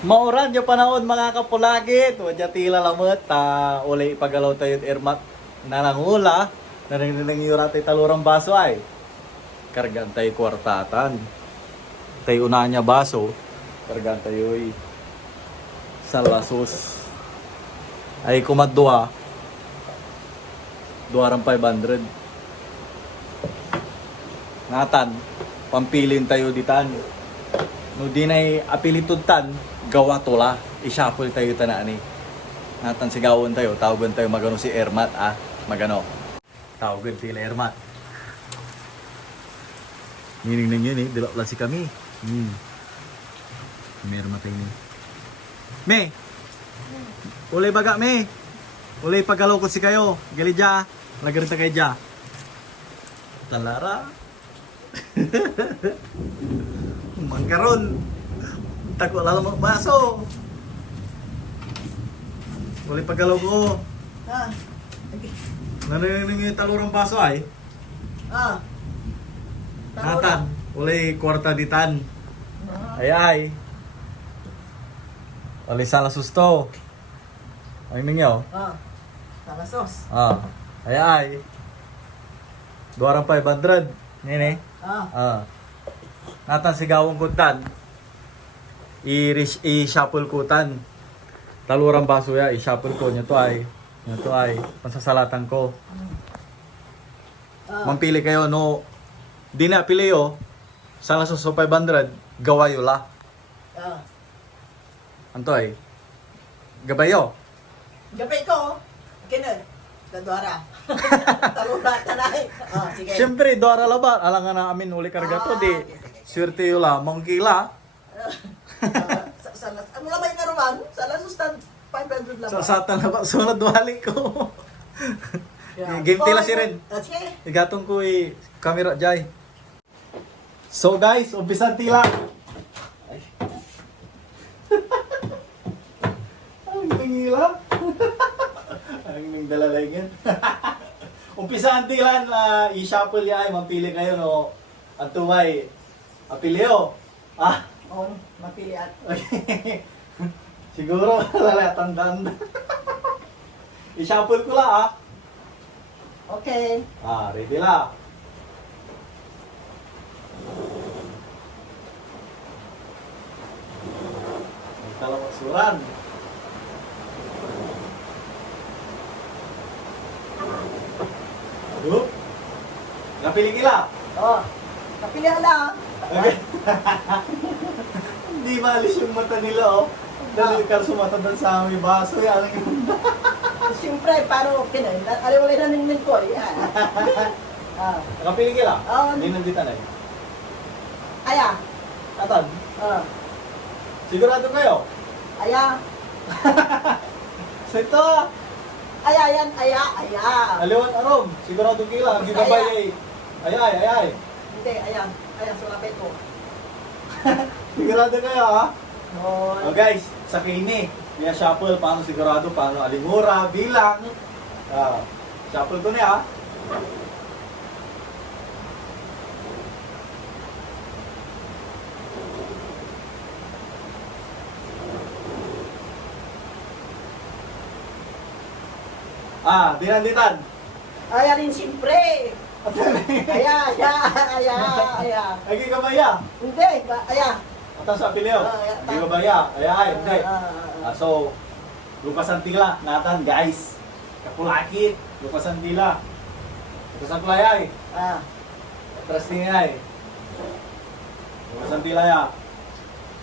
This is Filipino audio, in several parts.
Mauran yung panahon mga kapulagit. Wadya tila lamot. Uli ipagalaw tayo ermat na nangula. Narinig yung ratay talurang baso ay. Kargan tayo kwartatan. Tayo unahan niya baso. Kargan tayo ay salasos. Ay kumadua. Duwarang 500. Ngatan. Pampilin tayo ditan. No di na'y apilitud tan, gawa tola. Ishuffle tayo tanaan eh. Natan sigawon tayo, tawagan tayo magano si Ermat magano. Tawagan sila Ermat. Nining nang yun eh, dilap lang si kami. May Ermat tayo ni. Me! Ulay baga me! Ulay pagalaw ko si kayo. Gali dya. Lagarita kayo dya. Talara. Mangkaron. Tako lalo magbaso. Uli pagalaw ko. Narinig yung talurang baso ay. Natan. Uli kwarta ditan. Ay. Uli salah susto. Ay ningyo. Salah sos. Ay. Duarang 500. Nene. Natan sigawang kutan. I-shuffle kutan. Talurang baso ya, i-shuffle ko. Nyo to ay. Pansasalatan ko. Mampili kayo, no. Di na pili yo. Salah suso 500. Gawayo la. Anto ay. Gabayo. Gabay ko. Kina. Dadwara. Talura tanay. Sige. Siyempre, doara labat. Alangan na amin uli karga to. Di. Swerte yo la. Mangkila. Ano lamay nga roman? Salah sustan 500 lang. Sa talabat. Sunod wali ko. Game tila si Ren. Sige. Igatong ko camera jay. So guys, umpisan tila. Ay. Ang nangilap. Ang nangdalalangan. Umpisan tila na i-shuffle ya ay mampili kayo no. Ang tumay. Apilio. Mapilian. Okay. Siguro lalatandaan. I-shuffle ko la Okay. ready la. May kalamasuran. Aduh. Napili kila. Napilian lang. Okay. Hindi maalis yung mata nila Dahil ka sumatandang sa aming baso. Yan ang yung... Siyempre, paano Pinay? Aliwalay na ningning ko. Nakapili kila? Oo. Hindi nandita na Aya. Atan, sigurado kayo? Aya. Sito! Aya yan. Aya. Aliwan arom, sigurado kila. Hindi ba ba ay? Hindi, aya. Aya, sulapit ko. Sigurado kayo No. guys, sa kini, kaya shuffle, paano sigurado, paano alimura, bilang. Shuffle ko niya dinanditan. Aya rin siyempre. Aya. Lagi ka ba ya? Hindi, aya. Atas sa apelyo. Hindi ka ba ya? Hindi. So, lupasan tila, natan guys. Kapulakit, lupasan tila. Lupasan tila ay. Atras niya ay. Lupasan tila ya.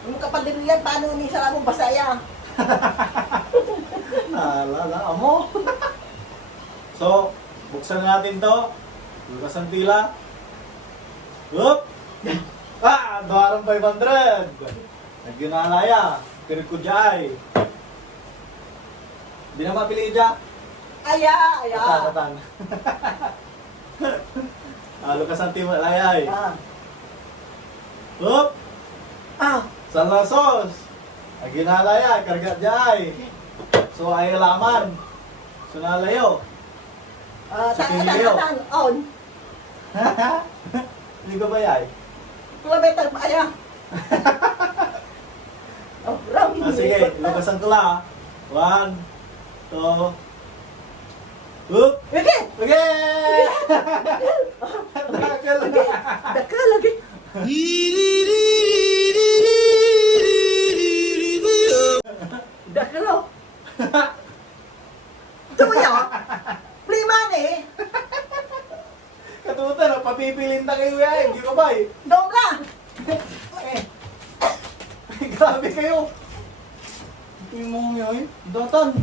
Yung kapatid yan, paano ni sa among basaya? Naalala mo. So, buksan na natin to. Lupasan tila. Up! Doarang 500. Nagyunalaya. Pero ko jay. Di na mapili dya. Aya. Tatan. Lukasan tila layay. Up! Salasos. Nagyunalaya. Karga jay. So, ay laman. Sunalayo. Tan, on. Hindi ko ba yay? Tulabay tag aya. Oh, ram. Sige, lukasan ko lang. 1, 2, Oop! Okay! Okay! Dakal na. Daka lagi. Daka lo. Ito mo yan? Prima eh. Katuta na, papipilin na kayo yan. Hindi ko ba eh. Dom lah. Eh. Grabe kayo. Ito yung mga yun. Datan.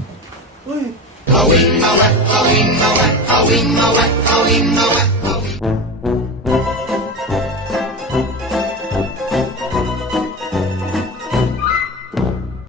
Uy. Hawing mawat, hawing mawat, hawing mawat, hawing mawat.